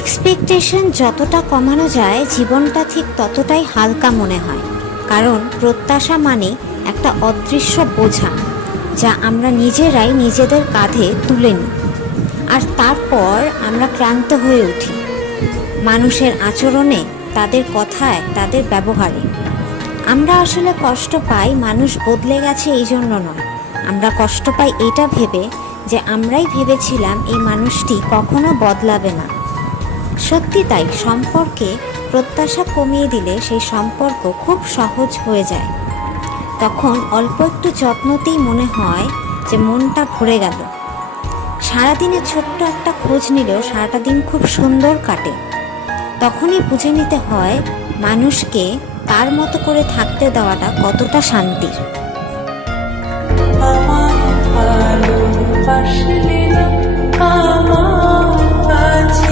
Expectation যতটা কমানো যায় জীবনটা ঠিক ততটাই হালকা মনে হয়। কারণ প্রত্যাশা মানে একটা অদৃশ্য বোঝা যা আমরা নিজেরাই নিজেদের কাঁধে তুলে নিই, আর তারপর আমরা ক্লান্ত হয়ে উঠি মানুষের আচরণে, তাদের কথায়, তাদের ব্যবহারে। আমরা আসলে কষ্ট পাই মানুষ বদলে গেছে এই জন্য নয়, আমরা কষ্ট পাই এটা ভেবে যে আমরাই ভেবেছিলাম এই মানুষটি কখনো বদলাবে না। সত্যি তাই, সম্পর্কে প্রত্যাশা কমিয়ে দিলে সেই সম্পর্ক খুব সহজ হয়ে যায়। তখন অল্প একটু যত্নতেই মনে হয় যে মনটা ভরে গেল। সারাদিনে ছোট্ট একটা খোঁজ নিলেও সারাটা দিন খুব সুন্দর কাটে। তখনই বুঝে নিতে হয় মানুষকে তার মতো করে থাকতে দেওয়াটা কতটা শান্তির। আমার ভালোবাসলে না আমার কাছে